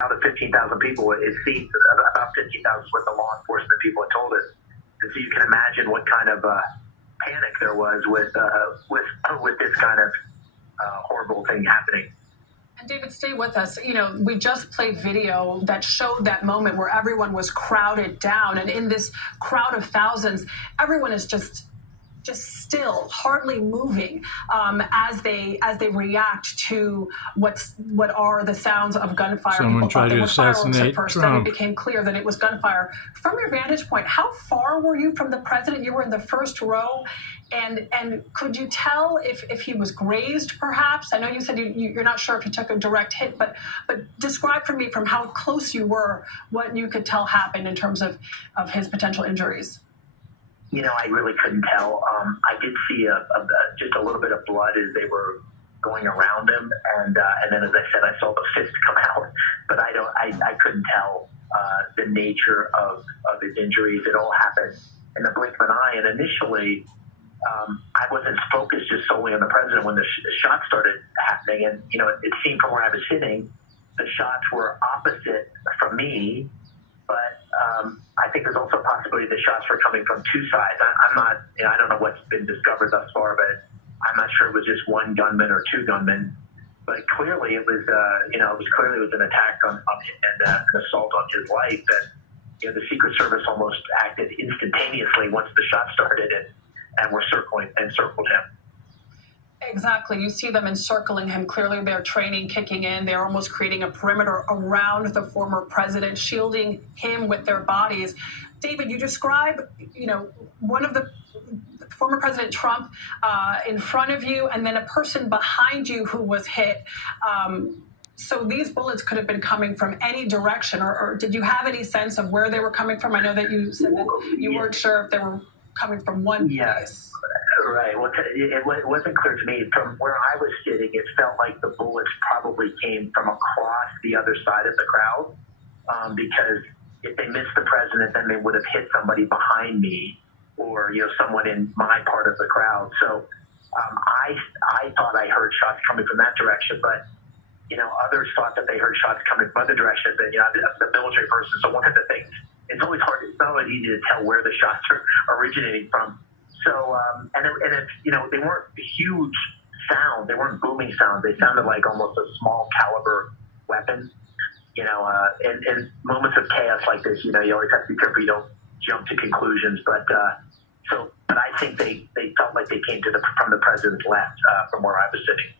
out of 15,000 people, it seems about 15,000 is what the law enforcement people had told us. And so you can imagine what kind of panic there was with this kind of horrible thing happening. And David, stay with us. You know, we just played video that showed that moment where everyone was crowded down, and in this crowd of thousands, everyone is just still, hardly moving as they react to what are the sounds of gunfire. Someone tried to assassinate first. Trump. Then it became clear that it was gunfire. From your vantage point, how far were you from the president? You were in the first row, and could you tell if he was grazed, perhaps? I know you said you're not sure if he took a direct hit, but describe for me from how close you were what you could tell happened in terms of his potential injuries. You know, I really couldn't tell. I did see just a little bit of blood as they were going around him, and then, as I said, I saw the fist come out. But I couldn't tell the nature of his injuries. It all happened in the blink of an eye. And initially, I wasn't focused just solely on the president when the shots started happening. And you know, it seemed from where I was sitting, the shots were opposite from me. But I think there's also a possibility the shots were coming from two sides. I'm not, you know, I don't know what's been discovered thus far, but I'm not sure it was just one gunman or two gunmen. But clearly it was, you know, it was an attack on and an assault on his life. And you know, the Secret Service almost acted instantaneously once the shot started, and were circled him. Exactly. You see them encircling him. Clearly, their training kicking in. They're almost creating a perimeter around the former president, shielding him with their bodies. David, you describe, you know, one of the former President Trump in front of you, and then a person behind you who was hit. So these bullets could have been coming from any direction, or did you have any sense of where they were coming from? I know that you said that you weren't sure if they were coming from one place. Right. Well, it wasn't clear to me. From where I was sitting, it felt like the bullets probably came from across the other side of the crowd, because if they missed the president, then they would have hit somebody behind me, or you know, someone in my part of the crowd. So I thought I heard shots coming from that direction, but you know, others thought that they heard shots coming from other directions. And you know, I'm a military person, so one of the things, it's always hard. It's not always easy to tell where the shots are originating from. So, and it's, you know, they weren't huge sound. They weren't booming sounds. They sounded like almost a small caliber weapon. You know, in moments of chaos like this, you know, you always have to be careful you don't jump to conclusions. But I think they felt like they came from the president's left, from where I was sitting.